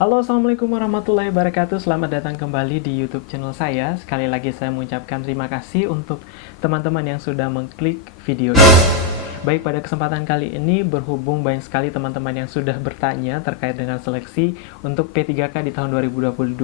Halo, assalamualaikum warahmatullahi wabarakatuh. Selamat datang kembali di YouTube channel saya. Sekali lagi saya mengucapkan terima kasih untuk teman-teman yang sudah mengklik video ini. Baik, pada kesempatan kali ini berhubung banyak sekali teman-teman yang sudah bertanya terkait dengan seleksi untuk P3K di tahun 2022,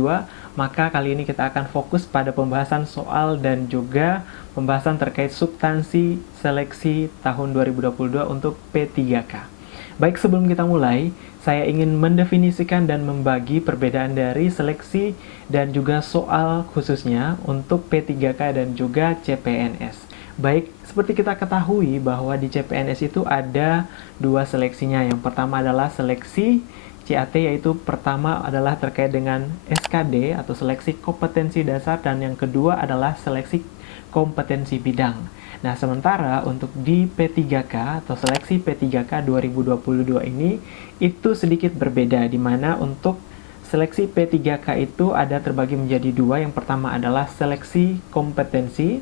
maka kali ini kita akan fokus pada pembahasan soal dan juga pembahasan terkait substansi seleksi tahun 2022 untuk P3K. Baik, sebelum kita mulai, saya ingin mendefinisikan dan membagi perbedaan dari seleksi dan juga soal khususnya untuk P3K dan juga CPNS. Baik, seperti kita ketahui bahwa di CPNS itu ada dua seleksinya. Yang pertama adalah seleksi CAT, yaitu pertama adalah terkait dengan SKD atau seleksi kompetensi dasar, dan yang kedua adalah seleksi kompetensi bidang. Nah, sementara untuk di P3K atau seleksi P3K 2022 ini itu sedikit berbeda, di mana untuk seleksi P3K itu ada terbagi menjadi dua. Yang pertama adalah seleksi kompetensi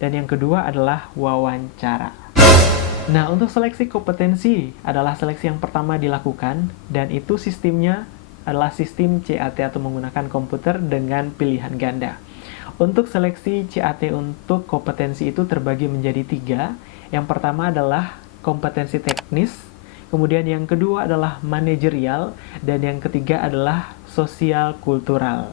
dan yang kedua adalah wawancara. Nah, untuk seleksi kompetensi adalah seleksi yang pertama dilakukan, dan itu sistemnya adalah sistem CAT atau menggunakan komputer dengan pilihan ganda. Untuk seleksi CAT untuk kompetensi itu terbagi menjadi tiga. Yang pertama adalah kompetensi teknis, kemudian yang kedua adalah manajerial, dan yang ketiga adalah sosial kultural.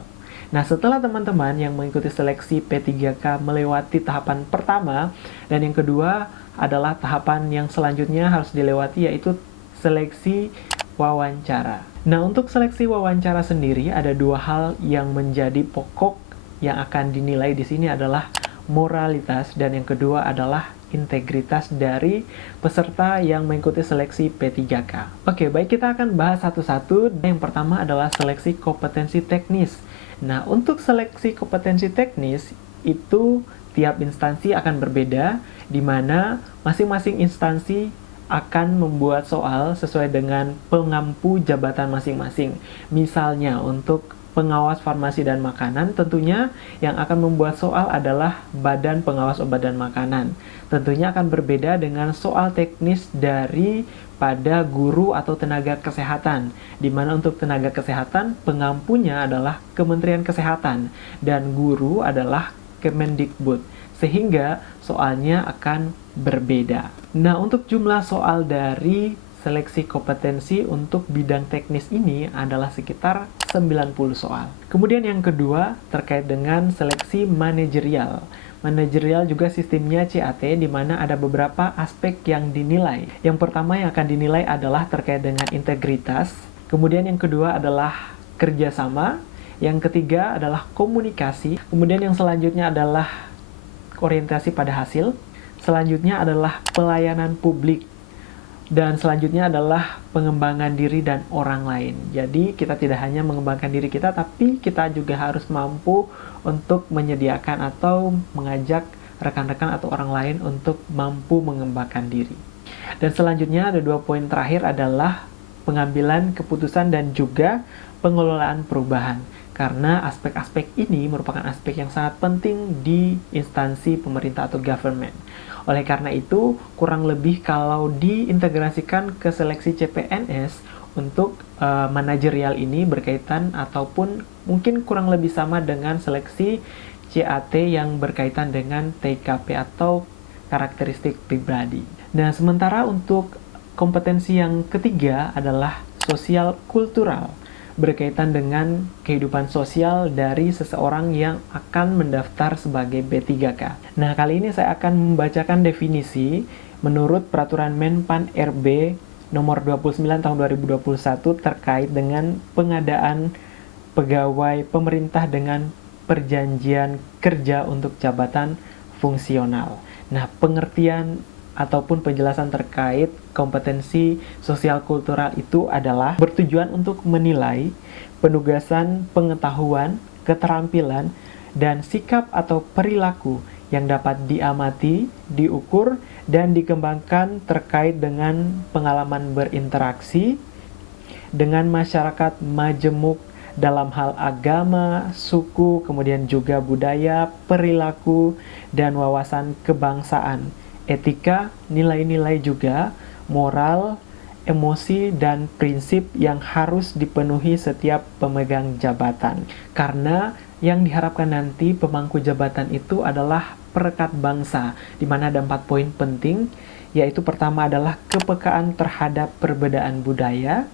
Nah, setelah teman-teman yang mengikuti seleksi P3K melewati tahapan pertama, dan yang kedua adalah tahapan yang selanjutnya harus dilewati, yaitu seleksi wawancara. Nah, untuk seleksi wawancara sendiri ada dua hal yang menjadi pokok yang akan dinilai di sini adalah moralitas, dan yang kedua adalah integritas dari peserta yang mengikuti seleksi P3K. Oke, baik, kita akan bahas satu-satu. Yang pertama adalah seleksi kompetensi teknis. Nah, untuk seleksi kompetensi teknis itu tiap instansi akan berbeda, di mana masing-masing instansi akan membuat soal sesuai dengan pengampu jabatan masing-masing. Misalnya untuk pengawas farmasi dan makanan, tentunya yang akan membuat soal adalah Badan Pengawas Obat dan Makanan. Tentunya akan berbeda dengan soal teknis dari pada guru atau tenaga kesehatan, di mana untuk tenaga kesehatan pengampunya adalah Kementerian Kesehatan dan guru adalah Kemendikbud, sehingga soalnya akan berbeda. Nah, untuk jumlah soal dari seleksi kompetensi untuk bidang teknis ini adalah sekitar 90 soal. Kemudian yang kedua terkait dengan seleksi manajerial. Manajerial juga sistemnya CAT, di mana ada beberapa aspek yang dinilai. Yang pertama yang akan dinilai adalah terkait dengan integritas. Kemudian yang kedua adalah kerjasama. Yang ketiga adalah komunikasi. Kemudian yang selanjutnya adalah orientasi pada hasil. Selanjutnya adalah pelayanan publik. Dan selanjutnya adalah pengembangan diri dan orang lain. Jadi kita tidak hanya mengembangkan diri kita, tapi kita juga harus mampu untuk menyediakan atau mengajak rekan-rekan atau orang lain untuk mampu mengembangkan diri. Dan selanjutnya ada dua poin terakhir adalah pengambilan keputusan dan juga pengelolaan perubahan. Karena aspek-aspek ini merupakan aspek yang sangat penting di instansi pemerintah atau government. Oleh karena itu, kurang lebih kalau diintegrasikan ke seleksi CPNS untuk manajerial ini berkaitan ataupun mungkin kurang lebih sama dengan seleksi CAT yang berkaitan dengan TKP atau karakteristik pribadi. Nah, sementara untuk kompetensi yang ketiga adalah sosial kultural, berkaitan dengan kehidupan sosial dari seseorang yang akan mendaftar sebagai P3K. Nah, kali ini saya akan membacakan definisi menurut Peraturan Menpan RB nomor 29 tahun 2021 terkait dengan pengadaan pegawai pemerintah dengan perjanjian kerja untuk jabatan fungsional. Nah, pengertian ataupun penjelasan terkait kompetensi sosial kultural itu adalah bertujuan untuk menilai penugasan, pengetahuan, keterampilan, dan sikap atau perilaku yang dapat diamati, diukur, dan dikembangkan terkait dengan pengalaman berinteraksi dengan masyarakat majemuk dalam hal agama, suku, kemudian juga budaya, perilaku, dan wawasan kebangsaan, etika, nilai-nilai juga, moral, emosi, dan prinsip yang harus dipenuhi setiap pemegang jabatan. Karena yang diharapkan nanti pemangku jabatan itu adalah perekat bangsa, di mana ada 4 poin penting, yaitu pertama adalah kepekaan terhadap perbedaan budaya,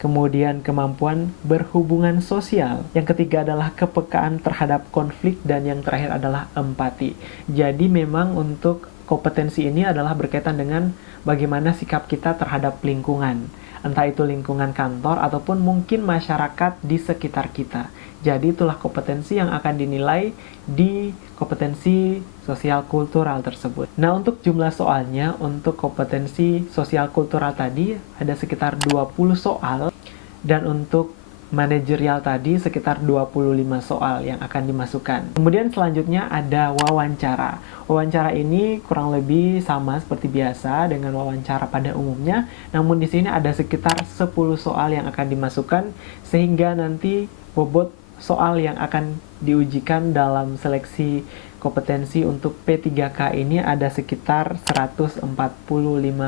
kemudian kemampuan berhubungan sosial, yang ketiga adalah kepekaan terhadap konflik, dan yang terakhir adalah empati. Jadi memang untuk kompetensi ini adalah berkaitan dengan bagaimana sikap kita terhadap lingkungan, entah itu lingkungan kantor ataupun mungkin masyarakat di sekitar kita. Jadi itulah kompetensi yang akan dinilai di kompetensi sosial kultural tersebut. Nah, untuk jumlah soalnya, untuk kompetensi sosial kultural tadi ada sekitar 20 soal, dan untuk manajerial tadi sekitar 25 soal yang akan dimasukkan. Kemudian selanjutnya ada wawancara. Wawancara ini kurang lebih sama seperti biasa dengan wawancara pada umumnya, namun di sini ada sekitar 10 soal yang akan dimasukkan, sehingga nanti bobot soal yang akan diujikan dalam seleksi kompetensi untuk P3K ini ada sekitar 145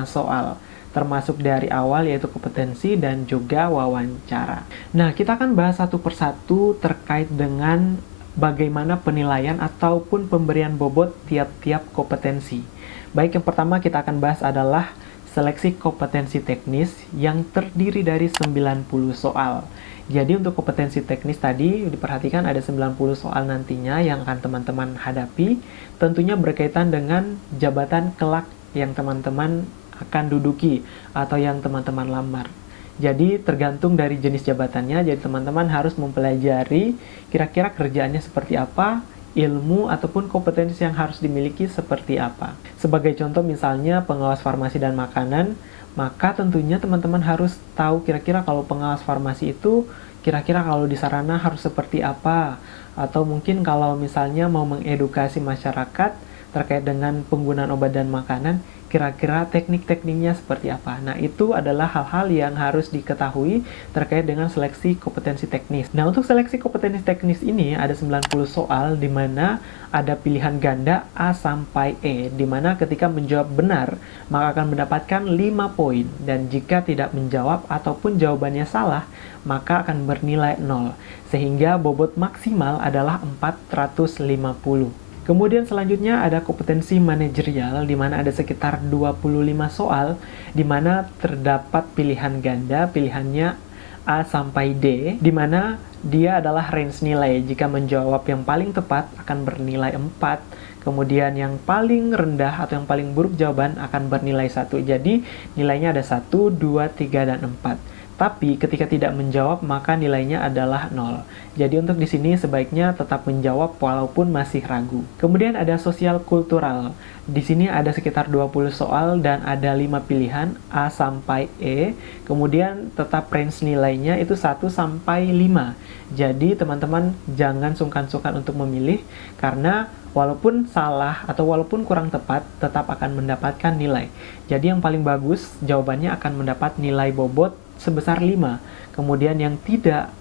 soal, termasuk dari awal yaitu kompetensi dan juga wawancara. Nah, kita akan bahas satu persatu terkait dengan bagaimana penilaian ataupun pemberian bobot tiap-tiap kompetensi. Baik, yang pertama kita akan bahas adalah seleksi kompetensi teknis yang terdiri dari 90 soal. Jadi untuk kompetensi teknis tadi diperhatikan ada 90 soal nantinya yang akan teman-teman hadapi, tentunya berkaitan dengan jabatan kelak yang teman-teman akan duduki atau yang teman-teman lamar. Jadi tergantung dari jenis jabatannya, jadi teman-teman harus mempelajari kira-kira kerjaannya seperti apa, ilmu ataupun kompetensi yang harus dimiliki seperti apa. Sebagai contoh misalnya pengawas farmasi dan makanan, maka tentunya teman-teman harus tahu kira-kira kalau pengawas farmasi itu kira-kira kalau di sarana harus seperti apa, atau mungkin kalau misalnya mau mengedukasi masyarakat terkait dengan penggunaan obat dan makanan, kira-kira teknik-tekniknya seperti apa. Nah, itu adalah hal-hal yang harus diketahui terkait dengan seleksi kompetensi teknis. Nah, untuk seleksi kompetensi teknis ini ada 90 soal di mana ada pilihan ganda A sampai E, di mana ketika menjawab benar, maka akan mendapatkan 5 poin, dan jika tidak menjawab ataupun jawabannya salah, maka akan bernilai 0, sehingga bobot maksimal adalah 450. Kemudian selanjutnya ada kompetensi manajerial, di mana ada sekitar 25 soal, di mana terdapat pilihan ganda, pilihannya A sampai D, di mana dia adalah range nilai. Jika menjawab yang paling tepat akan bernilai 4, kemudian yang paling rendah atau yang paling buruk jawaban akan bernilai 1. Jadi nilainya ada 1, 2, 3, dan 4. Tapi ketika tidak menjawab maka nilainya adalah 0. Jadi untuk di sini sebaiknya tetap menjawab walaupun masih ragu. Kemudian ada sosial kultural. Di sini ada sekitar 20 soal dan ada 5 pilihan A sampai E. Kemudian tetap range nilainya itu 1 sampai 5. Jadi teman-teman jangan sungkan-sungkan untuk memilih, karena walaupun salah atau walaupun kurang tepat, tetap akan mendapatkan nilai. Jadi yang paling bagus jawabannya akan mendapat nilai bobot sebesar 5. Kemudian yang tidak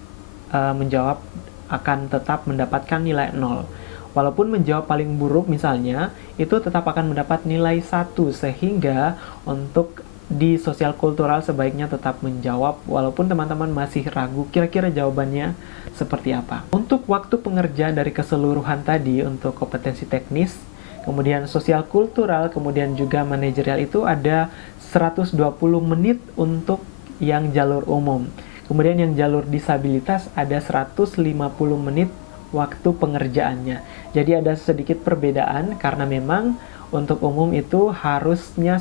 menjawab akan tetap mendapatkan nilai 0. Walaupun menjawab paling buruk misalnya, itu tetap akan mendapat nilai 1, sehingga untuk di sosial kultural sebaiknya tetap menjawab walaupun teman-teman masih ragu kira-kira jawabannya seperti apa. Untuk waktu pengerjaan dari keseluruhan tadi untuk kompetensi teknis, kemudian sosial kultural, kemudian juga manajerial itu ada 120 menit untuk yang jalur umum. Kemudian yang jalur disabilitas ada 150 menit waktu pengerjaannya. Jadi ada sedikit perbedaan karena memang untuk umum itu harusnya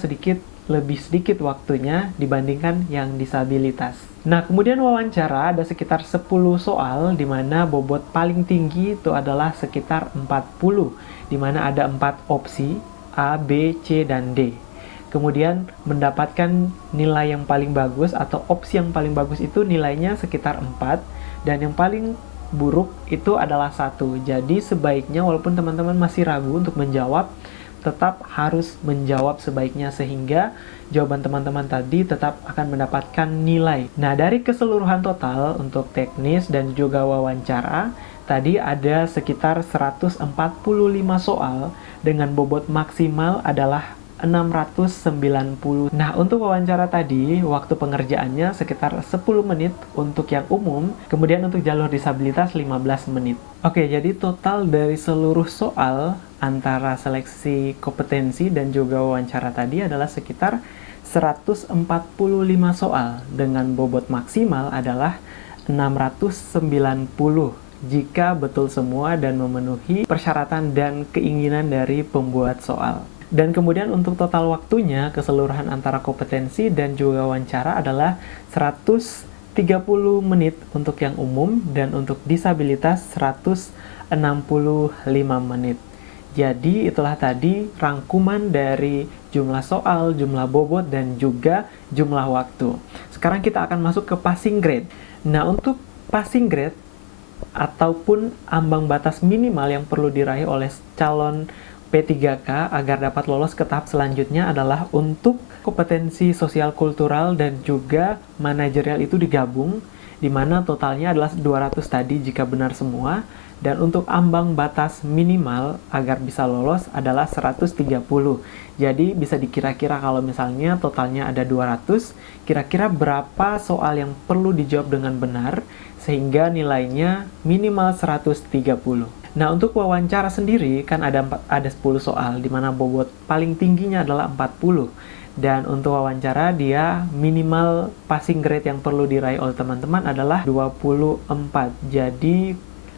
lebih sedikit waktunya dibandingkan yang disabilitas. Nah, kemudian wawancara ada sekitar 10 soal, di mana bobot paling tinggi itu adalah sekitar 40, di mana ada 4 opsi, A, B, C, dan D. Kemudian mendapatkan nilai yang paling bagus atau opsi yang paling bagus itu nilainya sekitar 4, dan yang paling buruk itu adalah 1. Jadi sebaiknya walaupun teman-teman masih ragu untuk menjawab, tetap harus menjawab sebaiknya, sehingga jawaban teman-teman tadi tetap akan mendapatkan nilai. Nah, dari keseluruhan total untuk teknis dan juga wawancara, tadi ada sekitar 145 soal dengan bobot maksimal adalah 690. Nah, untuk wawancara tadi, waktu pengerjaannya sekitar 10 menit untuk yang umum, kemudian untuk jalur disabilitas 15 menit. Oke, jadi total dari seluruh soal antara seleksi kompetensi dan juga wawancara tadi adalah sekitar 145 soal dengan bobot maksimal adalah 690 jika betul semua dan memenuhi persyaratan dan keinginan dari pembuat soal. Dan kemudian untuk total waktunya keseluruhan antara kompetensi dan juga wawancara adalah 130 menit untuk yang umum dan untuk disabilitas 165 menit. Jadi itulah tadi rangkuman dari jumlah soal, jumlah bobot, dan juga jumlah waktu. Sekarang kita akan masuk ke passing grade. Nah, untuk passing grade ataupun ambang batas minimal yang perlu diraih oleh calon P3K agar dapat lolos ke tahap selanjutnya adalah untuk kompetensi sosial kultural dan juga manajerial itu digabung, di mana totalnya adalah 200 tadi jika benar semua, dan untuk ambang batas minimal agar bisa lolos adalah 130. Jadi bisa dikira-kira kalau misalnya totalnya ada 200, kira-kira berapa soal yang perlu dijawab dengan benar sehingga nilainya minimal 130. Nah, untuk wawancara sendiri kan ada 10 soal di mana bobot paling tingginya adalah 40. Dan untuk wawancara dia minimal passing grade yang perlu diraih oleh teman-teman adalah 24. Jadi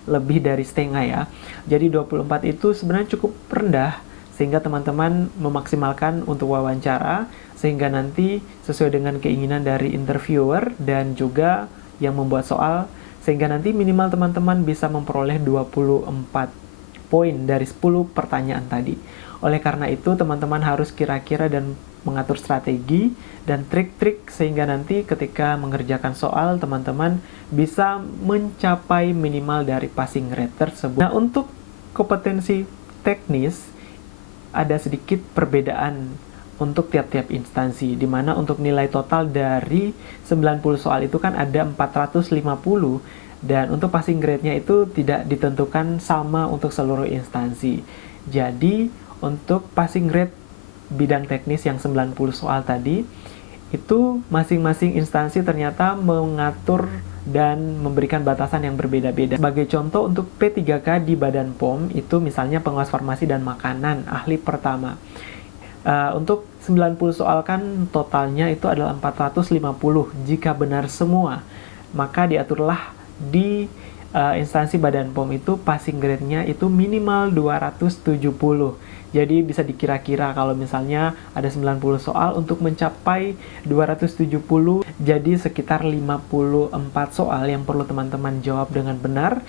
lebih dari setengah ya. Jadi 24 itu sebenarnya cukup rendah sehingga teman-teman memaksimalkan untuk wawancara sehingga nanti sesuai dengan keinginan dari interviewer dan juga yang membuat soal sehingga nanti minimal teman-teman bisa memperoleh 24 poin dari 10 pertanyaan tadi. Oleh karena itu teman-teman harus kira-kira dan mengatur strategi dan trik-trik sehingga nanti ketika mengerjakan soal teman-teman bisa mencapai minimal dari passing grade tersebut. Nah, untuk kompetensi teknis ada sedikit perbedaan untuk tiap-tiap instansi, di mana untuk nilai total dari 90 soal itu kan ada 450, dan untuk passing grade-nya itu tidak ditentukan sama untuk seluruh instansi. Jadi, untuk passing grade bidang teknis yang 90 soal tadi, itu masing-masing instansi ternyata mengatur dan memberikan batasan yang berbeda-beda. Sebagai contoh, untuk P3K di Badan POM, itu misalnya pengawas farmasi dan makanan, ahli pertama. Untuk 90 soal kan totalnya itu adalah 450 jika benar semua. Maka diaturlah di instansi Badan POM itu passing grade-nya itu minimal 270. Jadi bisa dikira-kira kalau misalnya ada 90 soal untuk mencapai 270, jadi sekitar 54 soal yang perlu teman-teman jawab dengan benar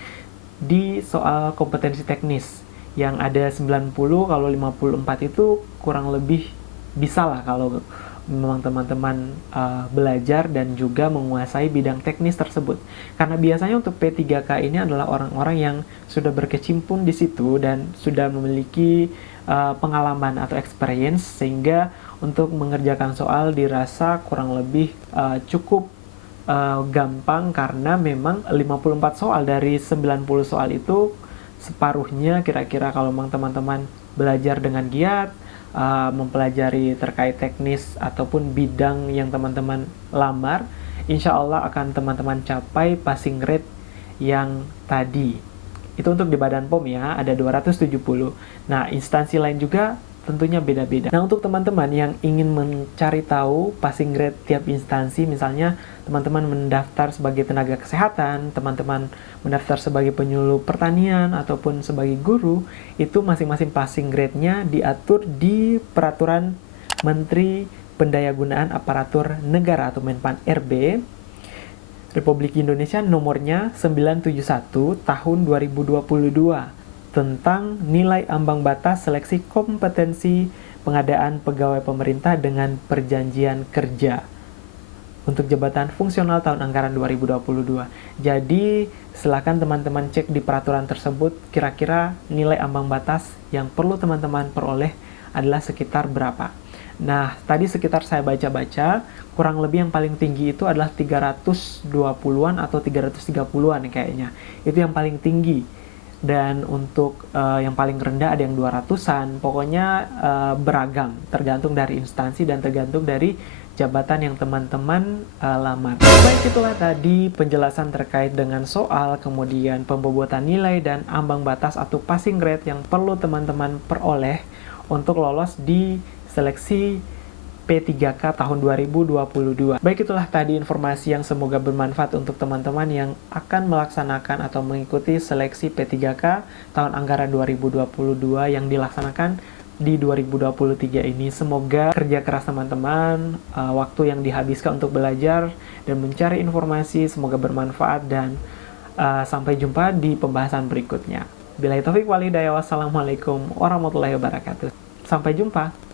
di soal kompetensi teknis. Yang ada 90, kalau 54 itu kurang lebih bisa lah kalau memang teman-teman belajar dan juga menguasai bidang teknis tersebut. Karena biasanya untuk P3K ini adalah orang-orang yang sudah berkecimpung di situ dan sudah memiliki pengalaman atau experience, sehingga untuk mengerjakan soal dirasa kurang lebih cukup gampang karena memang 54 soal dari 90 soal itu separuhnya kira-kira kalau memang teman-teman belajar dengan giat, mempelajari terkait teknis ataupun bidang yang teman-teman lamar, insya Allah akan teman-teman capai passing rate yang tadi. Itu untuk di Badan POM ya, ada 270. Nah, instansi lain juga tentunya beda-beda. Nah, untuk teman-teman yang ingin mencari tahu passing grade tiap instansi, misalnya teman-teman mendaftar sebagai tenaga kesehatan, teman-teman mendaftar sebagai penyuluh pertanian, ataupun sebagai guru, itu masing-masing passing grade-nya diatur di Peraturan Menteri Pendayagunaan Aparatur Negara atau Menpan RB Republik Indonesia nomornya 971 tahun 2022 tentang nilai ambang batas seleksi kompetensi pengadaan pegawai pemerintah dengan perjanjian kerja untuk jabatan fungsional tahun anggaran 2022. Jadi, silakan teman-teman cek di peraturan tersebut kira-kira nilai ambang batas yang perlu teman-teman peroleh adalah sekitar berapa. Nah, tadi sekitar saya baca-baca, kurang lebih yang paling tinggi itu adalah 320-an atau 330-an kayaknya. Itu yang paling tinggi dan untuk yang paling rendah ada yang 200-an. Pokoknya beragam, tergantung dari instansi dan tergantung dari jabatan yang teman-teman lamar. Baik, itulah tadi penjelasan terkait dengan soal, kemudian pembobotan nilai dan ambang batas atau passing grade yang perlu teman-teman peroleh untuk lolos di seleksi P3K tahun 2022. Baik, itulah tadi informasi yang semoga bermanfaat untuk teman-teman yang akan melaksanakan atau mengikuti seleksi P3K tahun anggaran 2022 yang dilaksanakan di 2023 ini. Semoga kerja keras teman-teman, waktu yang dihabiskan untuk belajar dan mencari informasi semoga bermanfaat, dan sampai jumpa di pembahasan berikutnya. Billahi taufik wal hidayah. Wassalamualaikum warahmatullahi wabarakatuh. Sampai jumpa.